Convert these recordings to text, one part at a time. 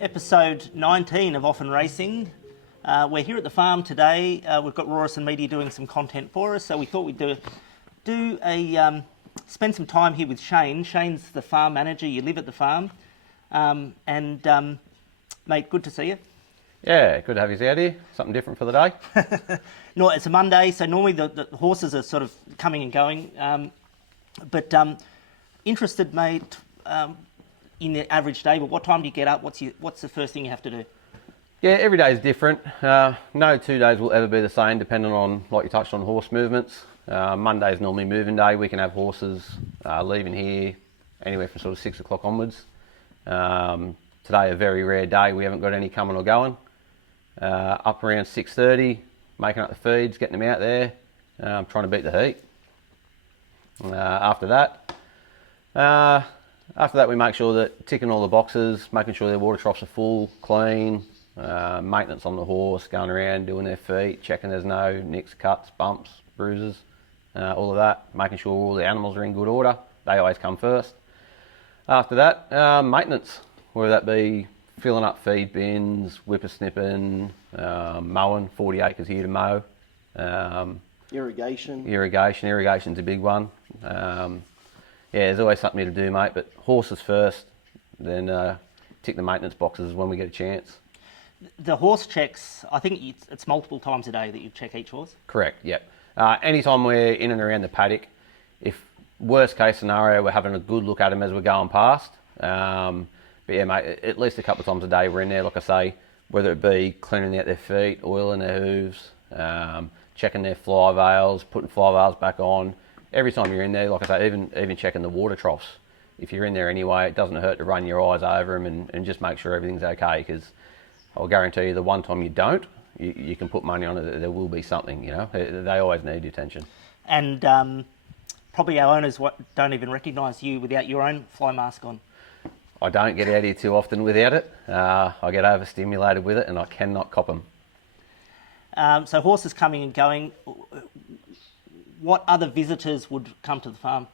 episode 19 of Often Racing. We're here at the farm today. We've got Rawson Media doing some content for us, so we thought we'd spend some time here with Shane. Shane's the farm manager. You live at the farm, mate, good to see you. Yeah, good to have you out here. Something different for the day. No, it's a Monday, so normally the horses are sort of coming and going. But interested, mate, in the average day. But what time do you get up? What's the first thing you have to do? Yeah, every day is different. No 2 days will ever be the same, depending on, like you touched on, horse movements. Monday is normally moving day. We can have horses leaving here anywhere from sort of 6 o'clock onwards. Today, a very rare day. We haven't got any coming or going. Up around 6:30, making up the feeds, getting them out there, trying to beat the heat. After that, we make sure that ticking all the boxes, making sure their water troughs are full, clean, maintenance on the horse, going around doing their feet, checking there's no nicks, cuts, bumps, bruises, all of that, making sure all the animals are in good order. They always come first. After that, maintenance, whether that be filling up feed bins, whippersnipping, mowing, 40 acres here to mow. Irrigation's a big one. There's always something to do, mate, but horses first, then tick the maintenance boxes when we get a chance. The horse checks, I think it's multiple times a day that you check each horse? Correct, yep. Anytime we're in and around the paddock, if worst case scenario, we're having a good look at them as we're going past. But yeah, mate, at least a couple of times a day we're in there, like I say, whether it be cleaning out their feet, oiling their hooves, checking their fly veils, putting fly veils back on. Every time you're in there, like I say, even checking the water troughs. If you're in there anyway, it doesn't hurt to run your eyes over them and just make sure everything's okay, because I'll guarantee you the one time you don't, you can put money on it that there will be something, you know. They always need your attention. And probably our owners don't even recognise you without your own fly mask on. I don't get out here too often without it. I get overstimulated with it and I cannot cop them. So horses coming and going, what other visitors would come to the farm?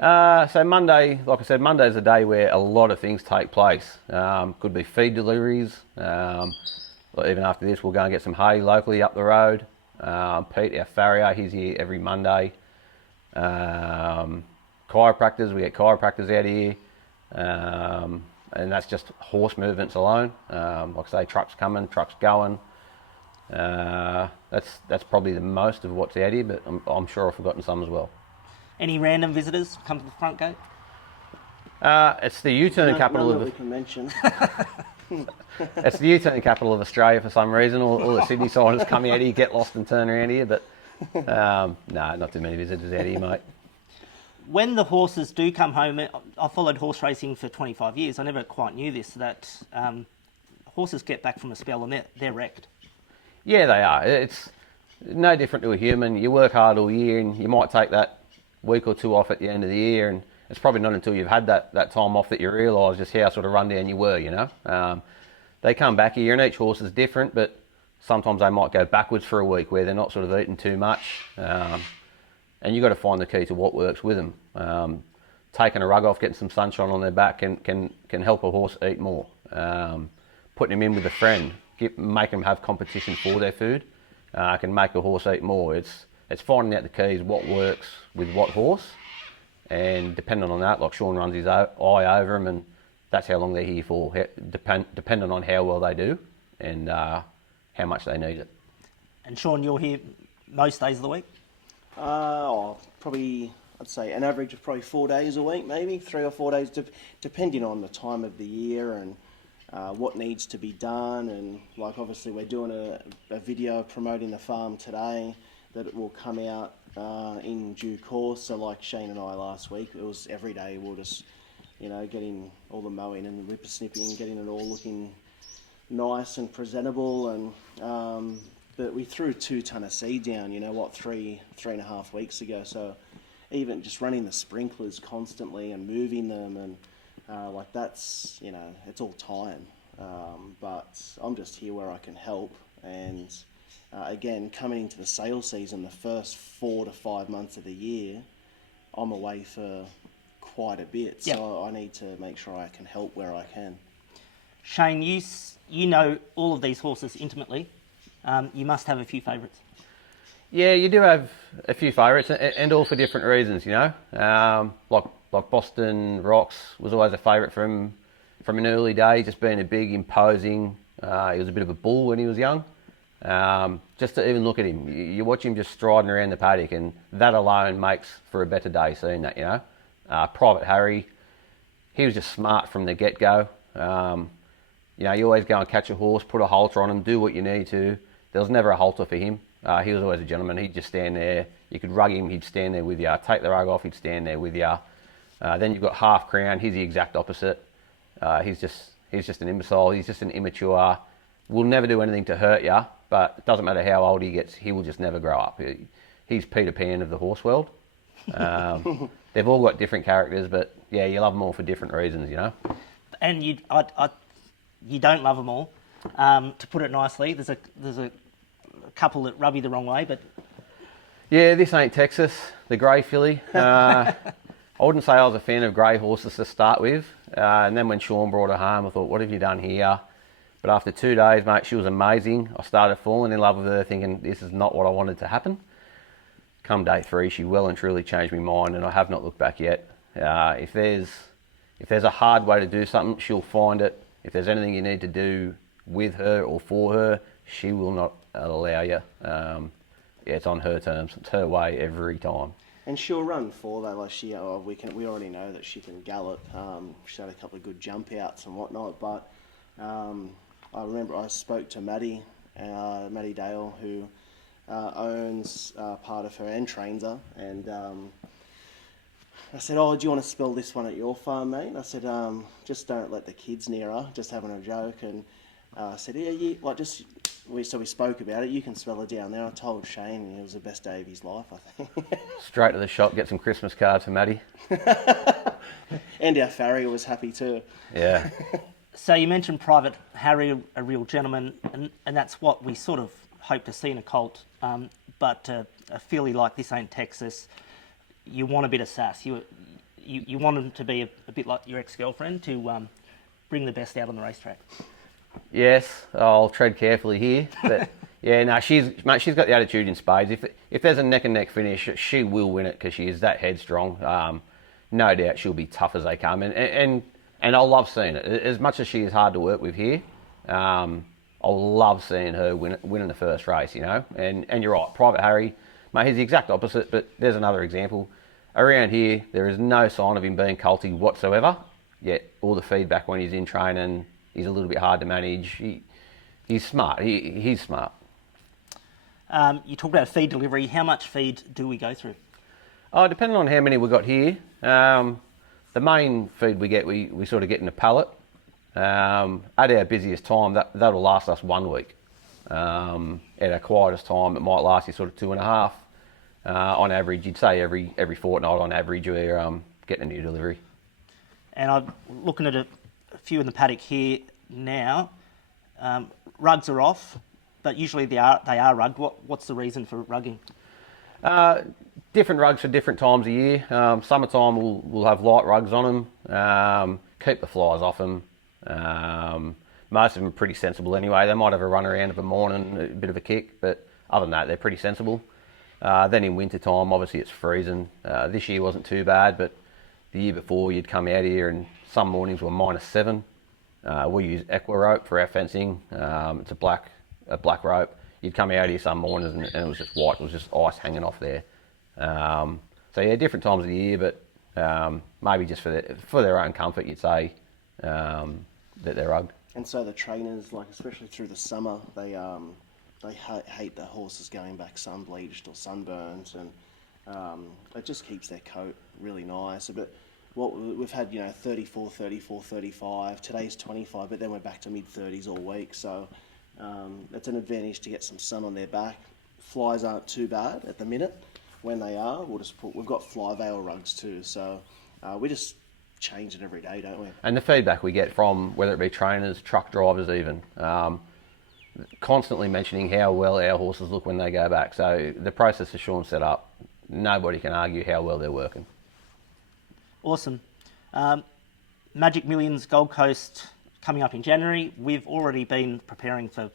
So Monday, like I said, Monday's a day where a lot of things take place. Could be feed deliveries. Even after this, we'll go and get some hay locally up the road. Pete, our farrier, he's here every Monday. Chiropractors, we get chiropractors out here. And that's just horse movements alone. Like I say, trucks coming, trucks going. That's probably the most of what's out here, but I'm sure I've forgotten some as well. Any random visitors come to the front gate? It's the U-turn capital of... we can mention. It's the U-turn capital of Australia for some reason. All the Sydney siders come out here, get lost and turn around here, but no, not too many visitors out here, mate. When the horses do come home, I followed horse racing for 25 years. I never quite knew this, that horses get back from a spell and they're wrecked. Yeah, they are. It's no different to a human. You work hard all year and you might take that week or two off at the end of the year, and it's probably not until you've had that time off that you realise just how sort of run down you were, you know. They come back here and each horse is different, but sometimes they might go backwards for a week where they're not sort of eating too much. And you've got to find the key to what works with them. Taking a rug off, getting some sunshine on their back can help a horse eat more. Putting them in with a friend, making them have competition for their food, can make a horse eat more. It's finding out the keys, what works with what horse, and depending on that, like Sean runs his eye over them, and that's how long they're here for, depending on how well they do and how much they need it. And Sean, you're here most days of the week? Probably, I'd say an average of probably 4 days a week, maybe 3 or 4 days, depending on the time of the year and what needs to be done. And like obviously we're doing a video promoting the farm today that will come out in due course. So like Shane and I last week, it was every day we'll just, you know, getting all the mowing and the whippersnipping, getting it all looking nice and presentable. And but we threw 2 ton of seed down, you know, three and a half weeks ago. So even just running the sprinklers constantly and moving them and like that's, you know, it's all time. But I'm just here where I can help. And again, coming into the sales season, the first 4 to 5 months of the year, I'm away for quite a bit. So I need to make sure I can help where I can. Shane, you know all of these horses intimately. You must have a few favourites. Yeah, you do have a few favourites, and all for different reasons, you know. Like Boston Rocks was always a favourite from an early day, just being a big, imposing. He was a bit of a bull when he was young. Just to even look at him, you watch him just striding around the paddock, and that alone makes for a better day seeing that, you know. Private Harry, he was just smart from the get-go. You know, you always go and catch a horse, put a halter on him, do what you need to. There was never a halter for him. He was always a gentleman. He'd just stand there. You could rug him, he'd stand there with you. Take the rug off, he'd stand there with you. Then you've got Half Crown. He's the exact opposite. He's just an imbecile. He's just an immature. Will never do anything to hurt you, but it doesn't matter how old he gets. He will just never grow up. He's Peter Pan of the horse world. They've all got different characters, but yeah, you love them all for different reasons, you know. And you don't love them all. To put it nicely, there's a couple that rub you the wrong way, but yeah, this ain't Texas, the grey filly. I wouldn't say I was a fan of grey horses to start with, and then when Sean brought her home, I thought, what have you done here? But after 2 days, mate, she was amazing. I started falling in love with her, thinking this is not what I wanted to happen. Come day 3, she well and truly changed my mind, and I have not looked back yet. If there's a hard way to do something, she'll find it. If there's anything you need to do with her or for her, she will not allow you. Yeah, it's on her terms. It's her way every time. And she'll run for that. Like we already know that she can gallop. She had a couple of good jump outs and whatnot. But I remember I spoke to Maddie Dale, who owns part of her and trains her, and I said, "Oh, do you want to spell this one at your farm, mate?" And I said, "Just don't let the kids near her." Just having a joke, and I said, "Yeah, like just." We spoke about it. You can spell her down there. I told Shane, and it was the best day of his life, I think. Straight to the shop, get some Christmas cards for Maddie. And our farrier was happy too. Yeah. So you mentioned Private Harry, a real gentleman, and that's what we sort of hope to see in a colt. But a filly like this ain't Texas. You want a bit of sass. You want him to be a bit like your ex-girlfriend to bring the best out on the racetrack. Yes, I'll tread carefully here, but yeah, no, she's got the attitude in spades. If there's a neck and neck finish, she will win it because she is that headstrong. No doubt she'll be tough as they come, and I'll love seeing it. As much as she is hard to work with here, I'll love seeing her winning the first race, you know. And you're right, Private Harry, mate, he's the exact opposite. But there's another example. Around here, there is no sign of him being colty whatsoever. Yet all the feedback when he's in training. He's a little bit hard to manage. He's smart. He's smart. You talked about feed delivery. How much feed do we go through? Oh, depending on how many we've got here. The main feed we get, we sort of get in a pallet. At our busiest time, that'll last us 1 week. At our quietest time, it might last you sort of 2.5. On average, you'd say every fortnight on average, we're getting a new delivery. And I'm looking at a few in the paddock here now. Rugs are off, but usually they are rugged. What's the reason for rugging? Different rugs for different times of year. Summertime we'll have light rugs on them. Keep the flies off them. Most of them are pretty sensible anyway. They might have a run around of a morning, a bit of a kick, but other than that, they're pretty sensible. Then in winter time, obviously it's freezing. This year wasn't too bad, but the year before you'd come out here and some mornings were -7. We use Equa rope for our fencing. It's a black rope. You'd come out here some mornings and it was just white. It was just ice hanging off there. So yeah, different times of the year, but maybe just for their own comfort, you'd say that they're rugged. And so the trainers, like especially through the summer, they hate the horses going back sun-bleached or sunburnt, and it just keeps their coat really nice. But what we've had, 34, 34, 35. Today's 25, but then we're back to mid-30s all week. So it's an advantage to get some sun on their back. Flies aren't too bad at the minute. When they are, we've got fly veil rugs too. So we just change it every day, don't we? And the feedback we get from whether it be trainers, truck drivers, even constantly mentioning how well our horses look when they go back. So the process is Sean set up. Nobody can argue how well they're working. Awesome. Magic Millions Gold Coast coming up in January. We've already been preparing for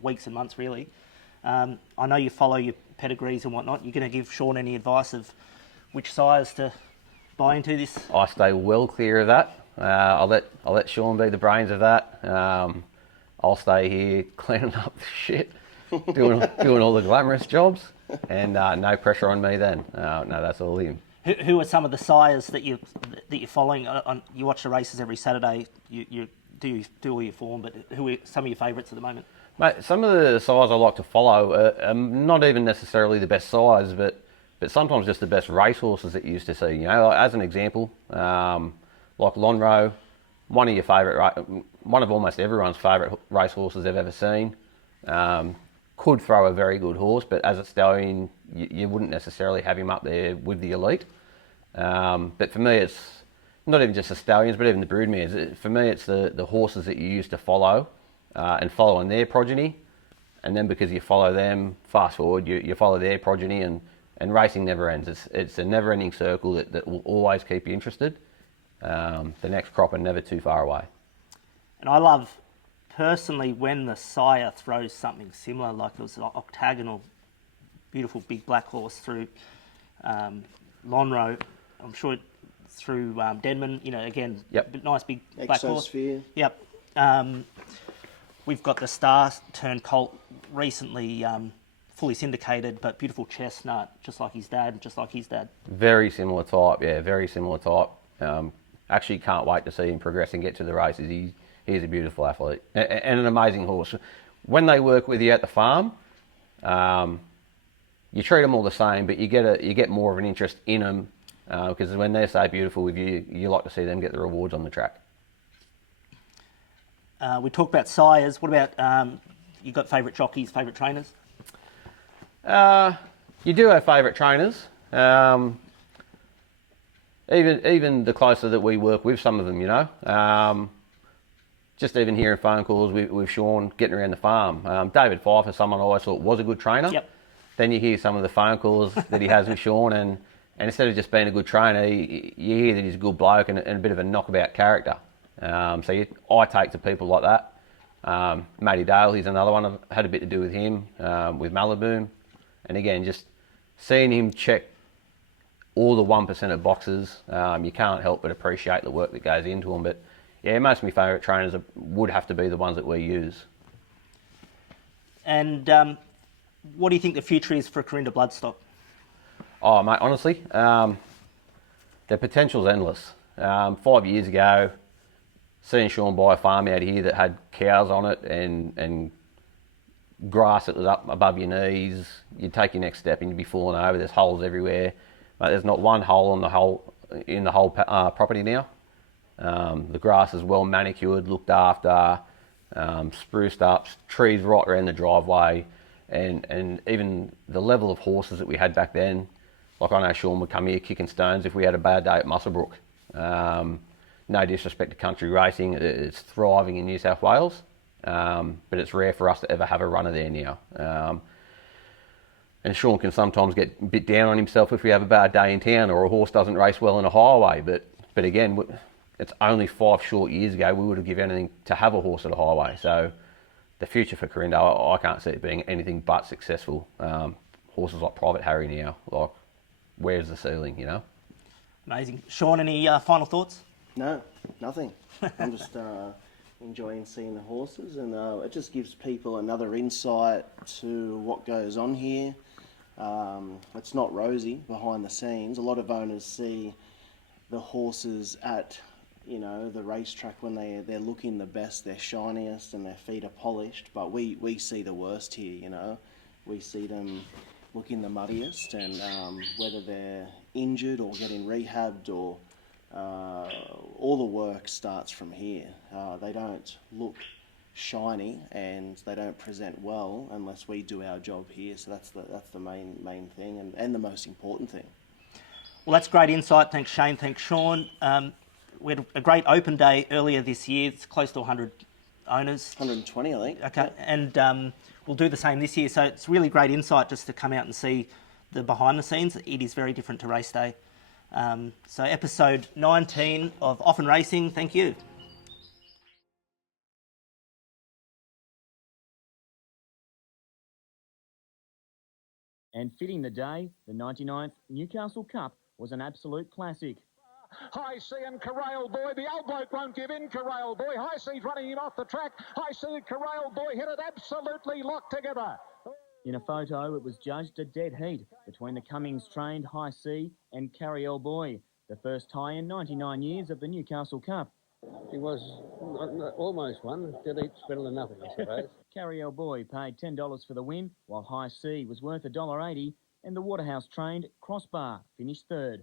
weeks and months, really. I know you follow your pedigrees and whatnot. You're going to give Sean any advice of which sires to buy into this? I stay well clear of that. I'll let Sean be the brains of that. I'll stay here cleaning up the shit, doing all the glamorous jobs, and no pressure on me then. No, that's all him. Who are some of the sires that you're following? You watch the races every Saturday. You do all your form, but who are some of your favourites at the moment? Mate, some of the sires I like to follow are not even necessarily the best sires, but sometimes just the best racehorses that you used to see. You know, as an example, like Lonhro, one of almost everyone's favourite racehorses they've ever seen. Could throw a very good horse, but as a stallion, you wouldn't necessarily have him up there with the elite. But for me, it's not even just the stallions, but even the broodmares. For me, it's the horses that you used to follow and following their progeny. And then because you follow them, fast forward, you follow their progeny, and racing never ends. It's a never-ending circle that will always keep you interested. The next crop are never too far away. And I love, personally, when the sire throws something similar, like it was an octagonal, beautiful big black horse through Lonhro. I'm sure through Denman, you know, again, nice big black horse. Yep. We've got the Star turned colt recently fully syndicated, but beautiful chestnut, just like his dad. Very similar type, yeah, very similar type. Actually can't wait to see him progress and get to the races. He's a beautiful athlete and an amazing horse. When they work with you at the farm, you treat them all the same, but you get more of an interest in them because when they're so beautiful with you, you like to see them get the rewards on the track. We talked about sires. What about you got favourite jockeys, favourite trainers? You do have favourite trainers. Even the closer that we work with some of them, you know. Just even hearing phone calls with Sean getting around the farm. David Fife is someone I always thought was a good trainer. Yep. Then you hear some of the phone calls that he has with Sean, and instead of just being a good trainer, you hear that he's a good bloke and a bit of a knockabout character. I take to people like that. Matty Dale, he's another one. I've had a bit to do with him, with Malibu. And again, just seeing him check all the 1% of boxes, you can't help but appreciate the work that goes into them. But yeah, most of my favourite trainers would have to be the ones that we use. And what do you think the future is for Kurrinda Bloodstock? Oh, mate, honestly, the potential's endless. 5 years ago, seeing Sean buy a farm out here that had cows on it and grass that was up above your knees, you'd take your next step and you'd be falling over. There's holes everywhere. Mate, there's not one hole in the whole property now. The grass is well manicured, looked after, spruced up, trees right around the driveway, and even the level of horses that we had back then. Like I know Sean would come here kicking stones if we had a bad day at Muswellbrook. No disrespect to country racing, it's thriving in New South Wales, but it's rare for us to ever have a runner there now. And Sean can sometimes get a bit down on himself if we have a bad day in town or a horse doesn't race well in a highway. But again, it's only 5 short years ago we would have given anything to have a horse at a highway. So the future for Kurrinda, I can't see it being anything but successful. Horses like Private Harry now, like where's the ceiling, you know? Amazing. Sean, any final thoughts? No, nothing. I'm just enjoying seeing the horses, and it just gives people another insight to what goes on here. It's not rosy behind the scenes. A lot of owners see the horses at, you know, the racetrack when they're looking the best, they're shiniest, and their feet are polished. But we see the worst here, you know. We see them looking the muddiest, and whether they're injured or getting rehabbed or all the work starts from here. They don't look shiny and they don't present well unless we do our job here. So that's the main thing and the most important thing. Well, that's great insight. Thanks, Shane. Thanks, Sean. We had a great open day earlier this year. It's close to 100 owners. 120, I think. Okay, and we'll do the same this year. So it's really great insight just to come out and see the behind the scenes. It is very different to race day. So episode 19 of Off and Racing. Thank you. And fitting the day, the 99th Newcastle Cup was an absolute classic. High C and Corral Boy, the old bloke won't give in, Corral Boy. High C's running him off the track. High C and Corral Boy hit it absolutely locked together. In a photo, it was judged a dead heat between the Cummings-trained High C and Carriel Boy, the first tie in 99 years of the Newcastle Cup. He was almost won, did each better than nothing, I suppose. Carriel Boy paid $10 for the win, while High C was worth $1.80, and the Waterhouse-trained Crossbar finished third.